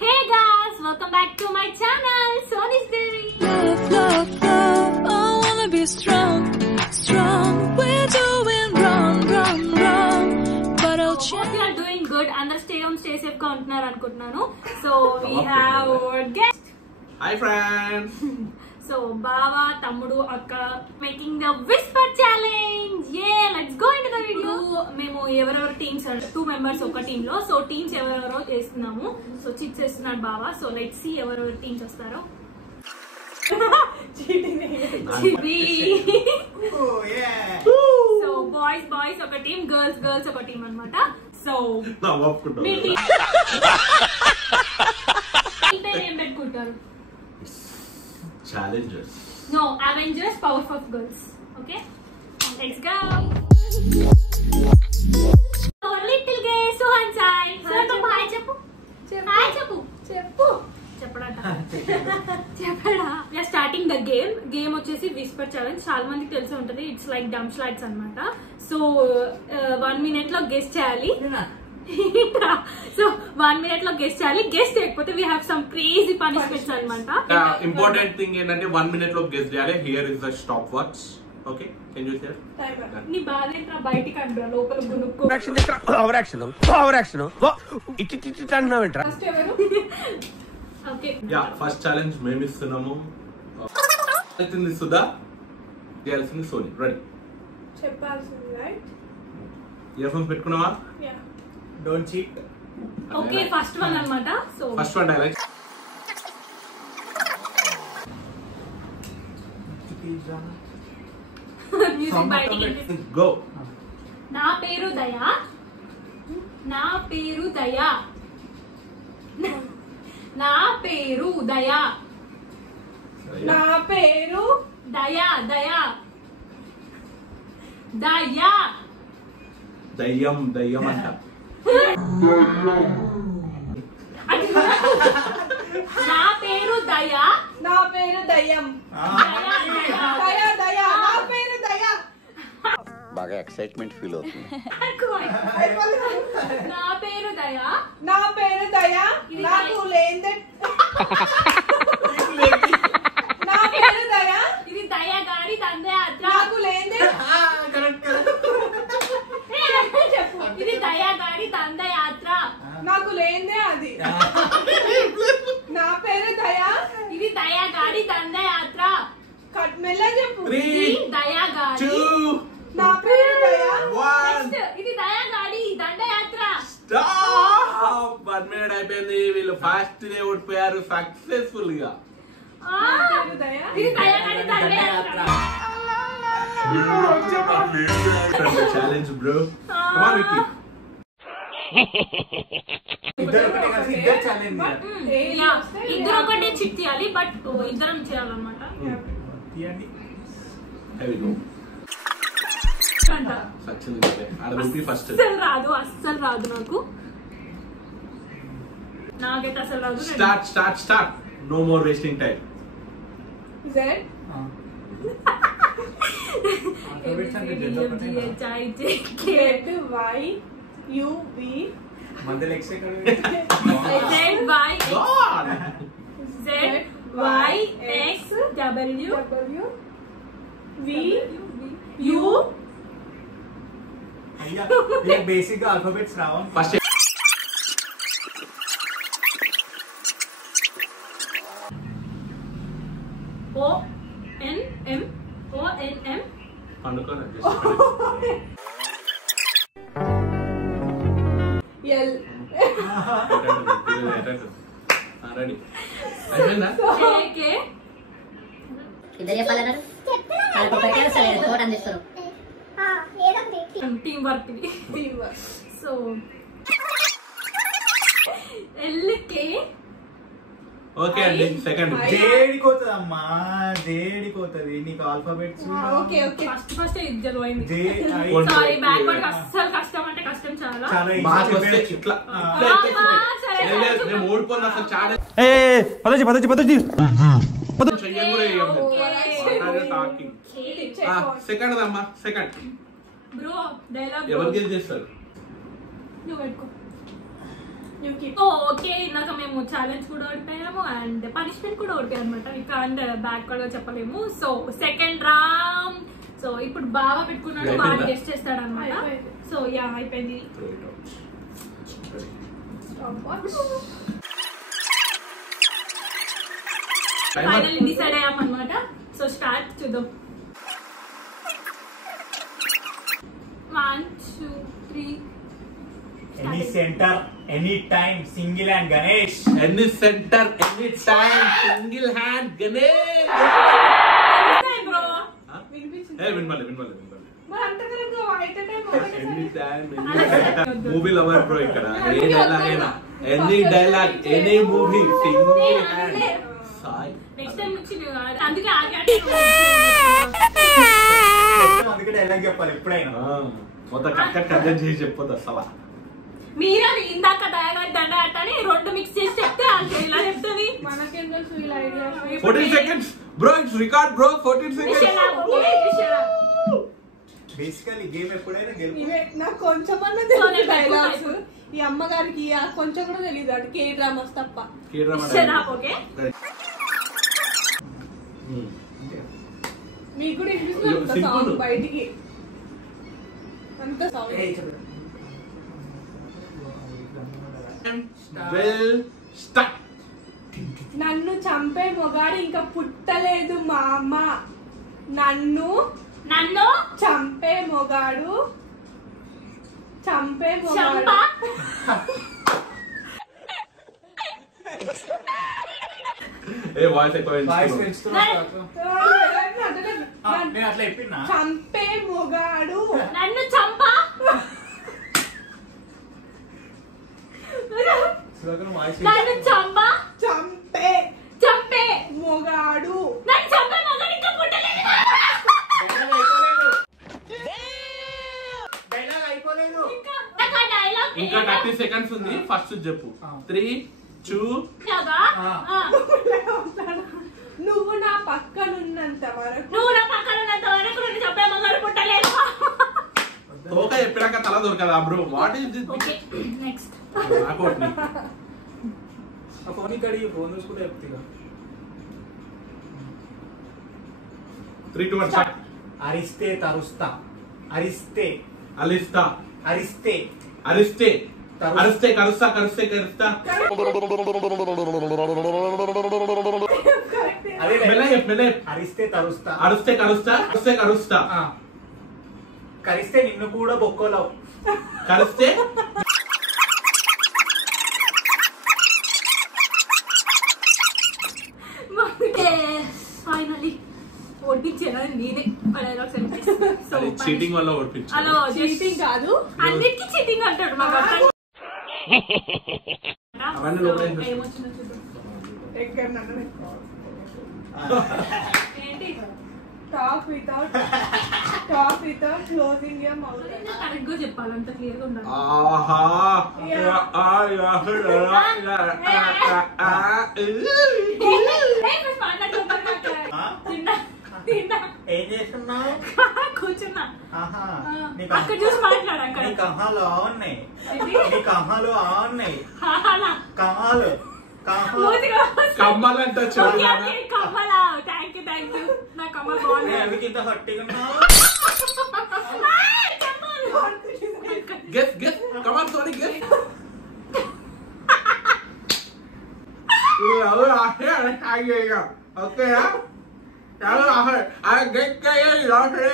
Hey guys, welcome back to my channel, Sony's Dairy. Love, I wanna be strong. We're doing wrong, but I'll Hope change. you are doing good. అందరూ stay home, stay safe గా ఉంటున్నారు అనుకుంటున్నాను. So we have our guest. Hi friends. So Bava, Tammudu, Akka making the whisper challenge. Yeah, let's go into the video. మేము ఎవరెవరు teams 2 members ఒక team లో. So teams ఎవరెవరో చేస్తున్నాము. సో చిట్ చేస్తున్నాడు బావా. సో లెట్స్ సీ ఎవరెవరు teams వస్తారో. సో బాయ్స్ ఒక టీమ్, గర్ల్స్ ఒక టీమ్ అన్నమాట. సో మీ టీమ్ ఏం పెట్టుకుంటారు? Challengers. No, Avengers, Powerpuff Girls. Okay, let's go. So little guy, Suhan Sai. Suhan to bye cheppu. Hi cheppu. చెప్పడా we are starting the game వచ్చేసి Whisper challenge. చాలా మందికి తెలిసి ఉంటది. It's like dump slides అన్నమాట. So 1 minute లో guess చేయాలి. So 1 minute లో guess చేయాలి. గెస్ చేయకపోతే we have some crazy punishments అన్నమాట. ఇంపార్టెంట్ థింగ్ ఏంటంటే 1 minute లో గెస్ చేయాలి. Here is the stop watch. Okay, can you share? నీ బాధేంట్రా బయటికి అంటారా, లోపల గునుక్కో. ఓవర్ యాక్షన్ ఇట్టి అంటున్నావేంట్రా? ఫస్ట్ ఎవరు? ఓకే యా, ఫస్ట్ ఛాలెంజ్ మేము ఇస్తున్నాము. చేయాల్సింది సుధా, చేయాల్సింది సోని. రెడీ? చెప్పాల్సింది రైట్. ఇయర్ ఫోన్స్ పెట్టుకున్నావా? Yeah. Don't cheat. Okay, first one అన్నమాట. So first one dialogue. Music బయటికి గో. నా పేరు దయా. నా పేరు దయా. నా పేరు దయా. నా పేరు దయా. దయా దయా. దయ్యం అంట. నా పేరు దయా. నా పేరు దయ్యం. దయా దయా. దయా నా పేరు దయా. బాగా ఎక్సైట్మెంట్ ఫీల్ అవుతుంది. నా పేరు దయా. నా పేరు దయా. నాకు లేందే. నా పేరు దయా. ఇది దయా గారి తందే అత్ర. నాకు లేందే. చెప్పు. ఇది దయా గారి తందే యాత్ర. నాకు లేందే అది. నా పేరు దయా. ఇది దయా గారి తందే యాత్ర. కట్ మెల్ల చెప్పు. 3 దయా గారి. 2 నా పేరు దయా. 1 ఇది దయా గారి దండయాత్ర. స్టాప్. 1 minute అయిపోయింది. వీళ్ళు ఫాస్ట్ గా ఓడిపోయారు సక్సెస్ఫుల్ గా. నా పేరు దయా. ఇది దయా గారి దండయాత్ర. Challenge bro. Come on Vicky. ఇద్దరు ఛాలెంజ్. ఇద్దరు ఒకటే చిట్ తీయాలి, బట్ ఇద్దరం చేయాలన్నమాట. Heavy go. అంట సచిన్ ఆడ విప్పి ఫస్ట్. అస్సలు రాదు నాకు. నాకైతే అసలు రాదు. Start. No more wasting time. Z. Z Y U V. మధ్యలో ఎక్స్ ఎక్కడ? ZYXW V U. అయ్యా ఈ బేసిక్ ఆల్ఫాబెట్స్ రావా? ఫస్ట్ ONM అనుకోనా? ఎల్. రెడీ అయిపోయిందా? KK ఇద్దరు చెప్పాలన్నారు వాళ్ళకి ఒకటే వస్తలేదు తోట అందిస్తారు టీమ్ వర్క్ ఇది. Team work. So LK. Okay అండి. సెకండ్ జేడికోతదమ్మా, జేడికోతది. నీకు ఆల్ఫాబెట్స్ ఓకే ఓకే. ఫస్ట్ ఇద్దరు పోయింది. జే సారీ, బ్యాక్వర్డ్ అస్సలు కష్టం అంటే కష్టం చాలా. చాలా బాగా వస్తే ఈజీ. ఇట్లా సరే మేము ఓడిపోయిన అసలు ఛాలెంజ్ టాకింగ్. సెకండ్ అమ్మా, సెకండ్. బ్రో డైలాగ్ ఎవరు గెలిచేస్తారు? నువ్వు పెట్టుకో. You keep. ఓకే ఇందాక మేము ఛాలెంజ్ కూడా ఓడిపోయాము అండ్ పనిష్మెంట్ కూడా ఓడిపోయాం అనమాట ఇక అండ్ బ్యాక్ కూడా చెప్పలేము. So second round. సో ఇప్పుడు బాగా పెట్టుకున్నాడు వాడు గెస్ట్ చేస్తాడు అనమాట. అయిపోయింది. సో యా అయిపోయింది. ఫైనల్లీ డిసైడ్ అయ్యామన్నమాట. సో స్టార్ట్ చూద్దాం. 1 2 3. Any centre any time single hand Ganesh. Any centre any time single hand Ganesh. Bro వినిపించింది. ఏ వినమలే మరి అంత కరెక్ట్గా white అంటే any time movie lover bro ఇక్కడ. ఏ డైలాగ్ అయినా any dialogue any movie single hand Sai. Next time నుంచి అందుకే అందుకే డైలాగ్ చెప్పాలి ఎప్పుడైనా. మొత్తం కట్ చేసి చెప్పొద్దు అసలు. మీరే ఇందాక డైలాగ్ దండ అని 2 మిక్స్ చేసి చెప్తే ఇలా చెప్తుంది. మనకేం తెలుసు ఇలా idea. 14 seconds bro, it's record bro. 14 seconds. Basically game ఎప్పుడైనా గెలుపు. ఇవే నాకు కొంచెమన్నా తెలుసు డైలాగ్స్. ఈ అమ్మగారికి కొంచెం కూడా తెలియదు అటు కే డ్రామాస్ తప్ప. ఓకే మీకు కూడా వినిపిస్తుంది సౌండ్ బయటికి అంత సౌండ్. Well, start. నన్ను చంపే మొగాడు ఇంకా పుట్టలేదు మా అమ్మ. నన్ను చంపే మొగాడు చంప ఏ వాయిస్ ఎక్కువ వాయిస్ పెంచుతున్నా. పెంచుతున్నా. నేను అట్లా చెప్పినా. చంపే మొగాడు నన్ను చంప నన్ను చంప చంపే మొగాడు నన్ను చంపే మొగాడు ఇంకా పుట్టలేదు. డైలాగ్ అయిపోలేదు. ఇంకా 30 seconds ఉంది. ఫస్ట్ చెప్పు. 3 2 కదా నువ్వు నా పక్కనున్నంత వరకు నన్ను చంపే మొగాడు పుట్టలేదు. తోక చెప్పాక తల దొరకదా bro? What is this? Okay next ఆకోట్ని ఆ ఫోన్ ఇక్కడ ఈ ఫోన్ చూసుకుంటే చెప్తా. 3 2 1 స్టార్ట్. అరిస్తే తరుస్తా. అరిస్తే అలిస్తా అరిస్తే అరిస్తే అరిస్తే కరుస్తా కరుస్తే కరుస్తా. అదే మెల్లే అరిస్తే తరుస్తా. అరిస్తే కరుస్తా కరుస్తే కరుస్తా. కరిస్తే నిన్ను కూడా బొక్కోలేవు. కరిస్తే ఫైనలీ ఓడిపించేనా నేనే డైలాగ్స్ చీటింగ్ వల్ల ఓడిపించు. హలో చీటింగ్ కాదు అన్నిటికీ చీటింగ్ అంటాడు మాకు అవన్నీ లోపల ఏమొచ్చిందో చూద్దాం. ఎక్కడ నన్ను ఏంటి talk without closing your mouth. Correct గా చెప్పాలి అంత క్లియర్ గా ఉండాలి. ఆహా ఏం చేస్తున్నావు? కూర్చున్నా ఆహా అక్కడ చూసి మాట్లాడు. అక్కడ నీ కహాలు ఆన్నాయి. నీ కహాలు ఆన్నాయి. హాహాలా. కహాలు కమ్మలంట చూడు. కమ్మలా. థ్యాంక్ యూ నా కమ్మలు బాగున్నాయి. ఎందుకు ఇంత హట్టిగా ఉన్నావు? Guess guess come on sorry guess. Okay चलो आ गेट के ये लॉटरी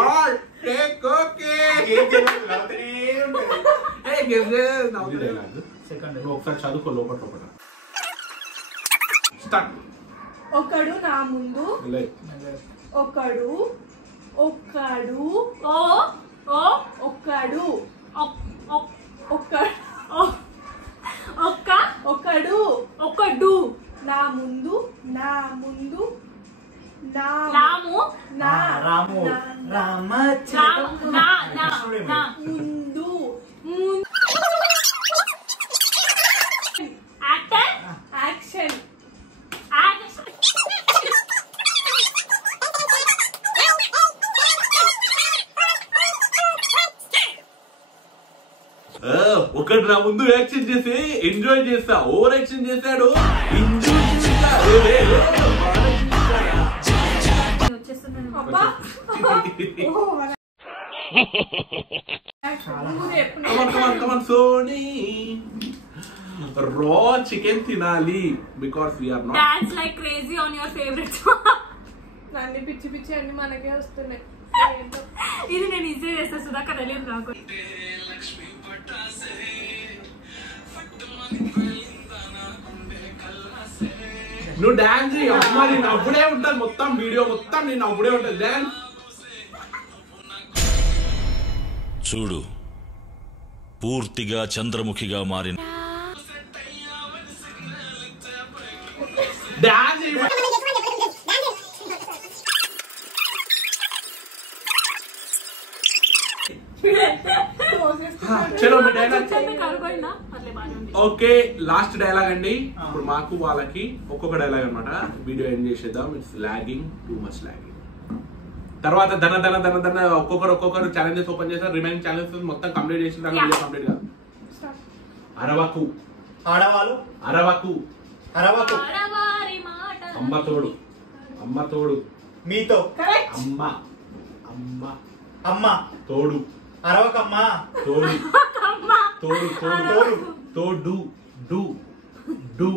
और टेक ओके ఏం చేయాలి? లౌతనే ఉంటుంది. ఏ గివ్స్ సెకండ్ ఒకసారి చదువుకో లోపల లోపల స్టార్ట్. ఒకడు నా ముందు ఒకడు ఒక్కడు ఓ ఓ ఒక్కడు ఒక్కడు ఒకడు నా ముందు రాము రాము రామ ముందు యాక్టర్ యాక్షన్ ఒకటి నా ముందు యాక్షన్ చేసి ఎంజాయ్ చేస్తా, ఓవర్ యాక్షన్ చేశాడు ఎంజాయ్ చేస్తా. వచ్చేస్తున్నాను. అబ్బా సోనీ రా చికెన్ తినాలి because we're not dance like crazy on your favourite. అన్ని పిచ్చి పిచ్చి అన్ని మనకే వస్తున్నాయి. ఇది నేను ఈజీ చేస్తా, సుధాకర్ తెలియదు నాకు. నువ్వు డాన్స్ అమ్మా, నేను అప్పుడే ఉంటుంది మొత్తం వీడియో మొత్తం, నేను అప్పుడే ఉంటుంది డాన్స్. చూడు పూర్తిగా చంద్రముఖిగా మారిన డాన్స్ చలో మీ డైలాగ్. ఓకే లాస్ట్ డైలాగ్ అండి. ఇప్పుడు మాకు వాళ్ళకి ఒక్కొక్క డైలాగ్ అనమాట. వీడియో ఎండ్ చేసేద్దాం. It's lagging, too much lagging. తర్వాత ధన ధన ధన ధన ఒక్కొక్కరు ఛాలెంజెస్ ఓపెన్ చేశారు. రిమైనింగ్ ఛాలెంజెస్ మొత్తం కంప్లీట్ చేసిన తర్వాత కంప్లీట్ గా అరవకు ఆడవాళ్ళు అరవకు అరవకు అమ్మ తోడు, అమ్మ తోడు మీతో అమ్మ అమ్మ అమ్మ తోడు అరవకమ్మా తోడు తోడు తోడు తోడు డు డు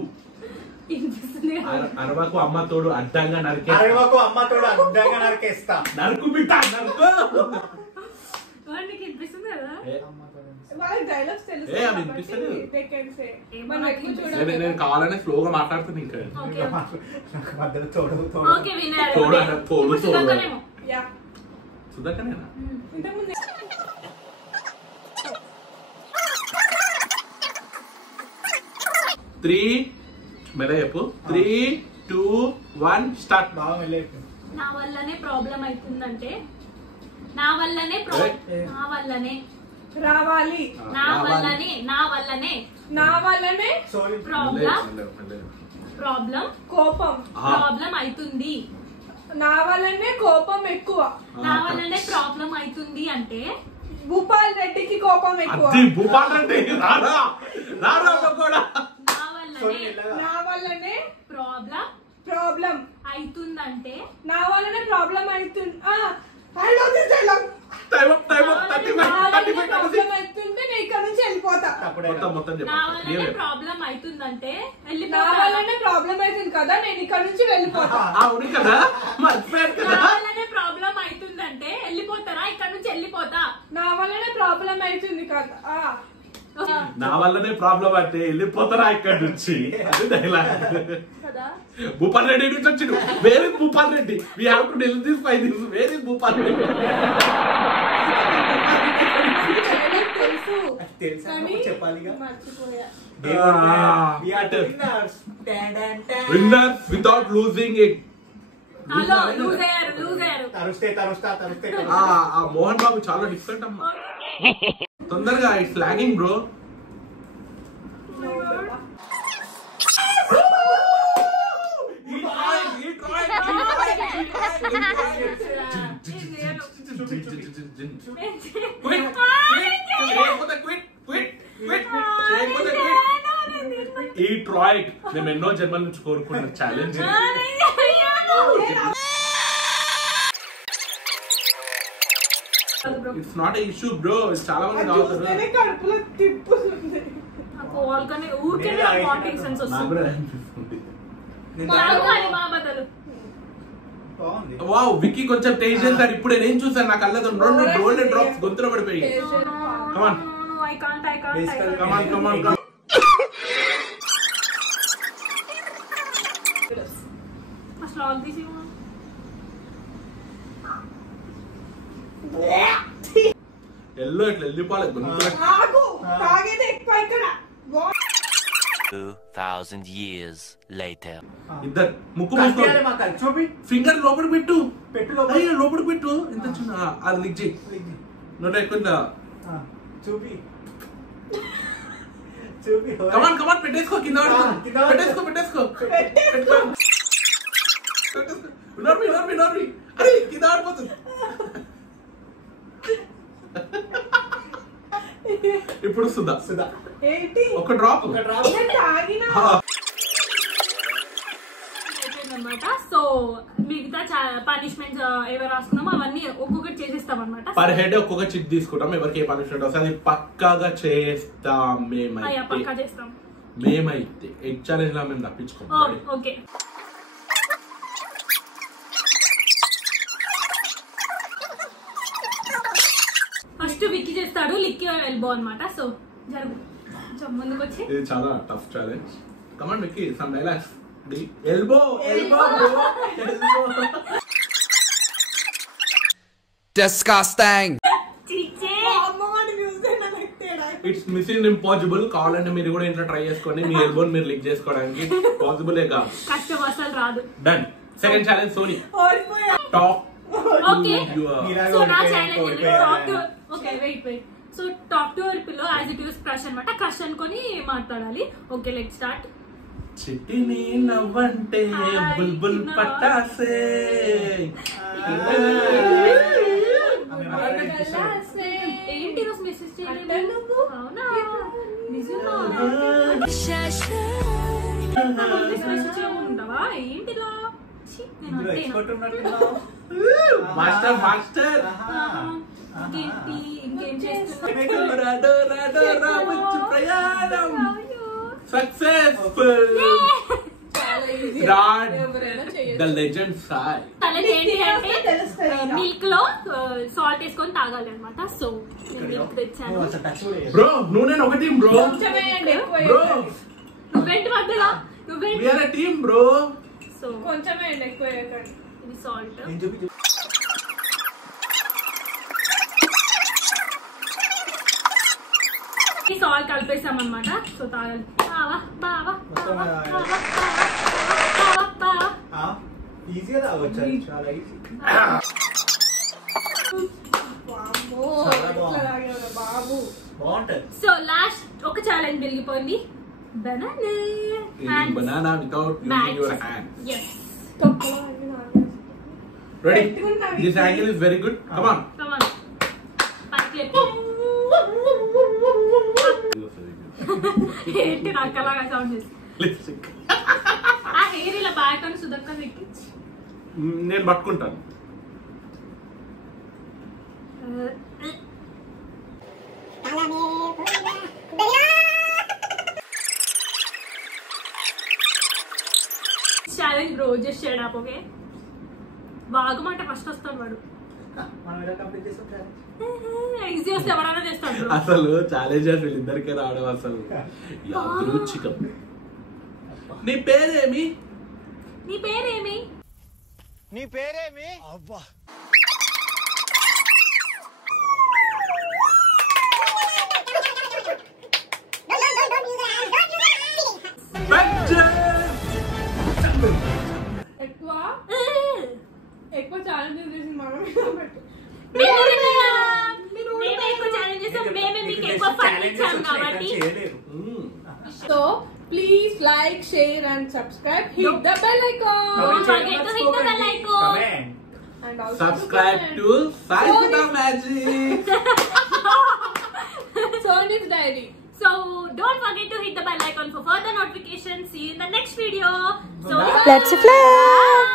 అరవకు అమ్మ తోడు అడ్డంగా నరికే, అరవకు అమ్మ తోడు అడ్డంగా నరికేస్తా. నరుకు బిడ్డ నరుకు. వినిపిస్తుంది కదా. వాళ్ళకి డైలాగ్స్ తెలుసు ఏ, అవి వినిపిస్తలేదు. చూడండి. నేను కావాలనే స్లోగా మాట్లాడుతాను. ఇంకా మధ్యలో తోడు ఓకే విన్నారు. తోడు తోడు తోడు సుధాకరేమో. యా సుధాకరేనా? ఇంతకుముందు 3 మెల్లగా చెప్పు. 3, 2, 1 స్టార్ట్. బాగా వెళ్ళేది. నా వల్లనే ప్రాబ్లం అవుతుందంటే, నా వల్లనే నా వల్లనే రావాలి, నా వల్లనే నా వల్లనే నా వల్లనే సారీ ప్రాబ్లం కోపం, ప్రాబ్లం అవుతుంది. నా వల్లనే కోపం ఎక్కువ, నా వల్లనే ప్రాబ్లం అవుతుంది అంటే భూపాల్ రెడ్డికి కోపం ఎక్కువ. అది భూపాల్ రెడ్డి రారా రారా కూడా. నా వల్లనే ప్రాబ్లం అవుతుందంటే, నా వల్లనే ప్రాబ్లం అవుతుంది. ప్రాబ్లం అవుతుంటే నేను ఇక్కడ నుంచి వెళ్ళిపోతా. మొత్తం నా వల్లనే ప్రాబ్లం అవుతుందంటే నా వల్లనే ప్రాబ్లం అవుతుంది కదా, నేను ఇక్కడ నుంచి వెళ్ళిపోతా. అవును కదా, మర్చిపోయారు నా కదా. వల్లనే ప్రాబ్లం అవుతుందంటే వెళ్ళిపోతారా, ఇక్కడ నుంచి వెళ్ళిపోతా. నా వల్లనే ప్రాబ్లం అవుతుంది కదా, నా వల్లనే ప్రాబ్లం అంటే వెళ్ళిపోతారా ఇక్కడ నుంచి. అది డైలాగ్. భూపాల్ రెడ్డి నుంచి వచ్చిండు. వేరే Bhupal Reddy. We have to deal this by this. వేరే భూపాల్ రెడ్డి. తెలుసు తెలుసా చెప్పాలిగా. మర్చిపోయా. Winners without losing it. Hello lose అయ్యారు. తరుస్తే ఆ మోహన్ బాబు చాలా డిఫరెంట్ అమ్మా. తొందరగా ఇట్స్ లాగింగ్ బ్రో. ఈ ట్రాయిట్ మేము ఎన్నో జన్మల నుంచి కోరుకున్న challenge. It's not a issue bro. చాలా మంది తాగుతారు. కడుపులో తిప్పుతుంది. ఊరికే వామిటింగ్ సెన్స్ నాకు వస్తుంది. కూడా అనిపిస్తుంది. బాగుంది. వావ్ విక్కీ కొంచెం టేస్ట్ చేశాడు. ఇప్పుడే నేను చూసాను. నా కళ్ళతో 2 గోల్డెన్ డ్రాప్స్ గొంతులో పడిపోయి. Come on. I can't. Come on. అసలు ఆల్ తీసి ఎల్లో ఇట్లా వెళ్ళిపోవాలి గొంతులో. ఆగు, తాగేది ఎక్కువ ఇక్కడ. 2000 years later. ఇద్దరు ముక్కు కత్తియాలి మా కళ్ళు. చూపి ఫింగర్ లోపలికి పెట్టు. లోపల. అయ్యో లోపలికి పెట్టు. ఇంత చిన్న అది లిక్ చేయి. నోట ఎక్కువ. చూపి కమాన్ పెట్టేసుకో. కింద పెట్టేసుకో. నోర్మి. అరే కింద ఆడిపోతుంది. ఇప్పుడు సుధా. ఏంటి ఒక డ్రాప్. తాగినా అనమాట. సో మిగతా పనిష్మెంట్స్ ఎవరు రాసుకున్నామో అవన్నీ ఒక్కొక్కటి చేసేస్తాం అనమాట. పర్ హెడ్ ఒక్కొక్క చిట్ తీసుకుంటాం. ఎవరికి ఏ పనిష్మెంట్ వస్తుంది అది పక్కాగా చేస్తాం. పక్కా చేస్తాం. మేమైతే ఎగ్ ఛాలెంజ్ లా మేము తప్పించుకోం. ఓకే ఫస్ట్ విక్కీ చేస్తాడు. లిక్కీ ఎల్బో అనమాట. సో జరుగు ముందుకు వచ్చి. ఇది చాలా tough challenge. Come on Vicky some dialogues. Elbow elbow bro elbow. Disgusting. It's mission impossible. కావాలంటే మీరు కూడా ఇంట్లో ట్రై చేసుకోండి. మీ ఎల్బోని మీరు లిక్ చేసుకోవడానికి పాసిబులే కాదు. కష్టం అసలు రాదు. Done. Second challenge Soni. Talk. Okay so నా challenge talk to. Okay wait. So talk to your pillow as it use crush అన్నమాట. క్రష్ అనుకొని మాట్లాడాలి. Okay let's start. చిట్టిని నవ్వంటే బుల్బుల్ పట్టాసే. ఏంటి రోజు మెసేజ్ చేయలేదు? అవునా నిజంగా ఉంటావా ఏంటిలో? Master master. ఇంకేంటి ఇంకేం చేస్తున్నావు? సక్సెస్ఫుల్. The legend Sai. ఏంటి అంటే మిల్క్ లో సాల్ట్ వేసుకొని తాగాలి అనమాట. సో నేను మిల్క్ తెచ్చాను. బ్రో నువ్వు నేను ఒక టీం బ్రో. బ్రో నువ్వేంటి మధ్యలో? నువ్వేంటి? We are a team bro. So కొంచెమే ఎక్కువ వేయకండి. ఇది సాల్ట్. ఈ సాల్ట్ కలిపేసాం అనమాట. సో తాగాలి. బావా బావా ఈజీగా తాగొచ్చు. చాలా ఈజీ. బాబు బాగుంటది. సో లాస్ట్ ఒక ఛాలెంజ్ వెలిగిపోయింది. Banana without using your hand. yes ready. This angle is very good. Come on. come on పైకి లేపు. ఏంటి నాకు అలాగా సౌండ్ చేసి లిప్స్టిక్. ఆ హెయిర్ ఇలా బ్యాక్ అని సుదక్క ఎక్కించి నేను పట్టుకుంటాను. Challenge bro just shut up. Okay వాగమంట ఫస్ట్ వస్తాడు వాడు. ఎగ్జి వస్తే ఎవరైనా చేస్తాడు. అసలు ఛాలెంజర్స్ వీళ్ళిద్దరికే రావడం అసలు యాదృచ్ఛికం. నీ పేరేమి? నీ పేరేమి? నీ పేరేమి? అవ్వా ఎక్కువ ఛాలెంజెస్ చేసి మనం మేమే ఎక్కువ ఛాలెంజ్ చేసాం. మేమే మీకు ఎక్కువ ఫన్ ఇచ్చాం కాబట్టి. So please like share and subscribe. Hit the bell icon. Don't forget to hit the bell icon. And also Subscribe to Sai Sudha Magic. Sony's Diary. So don't forget to hit the bell icon for further notifications. See you in the next video. So Let's play.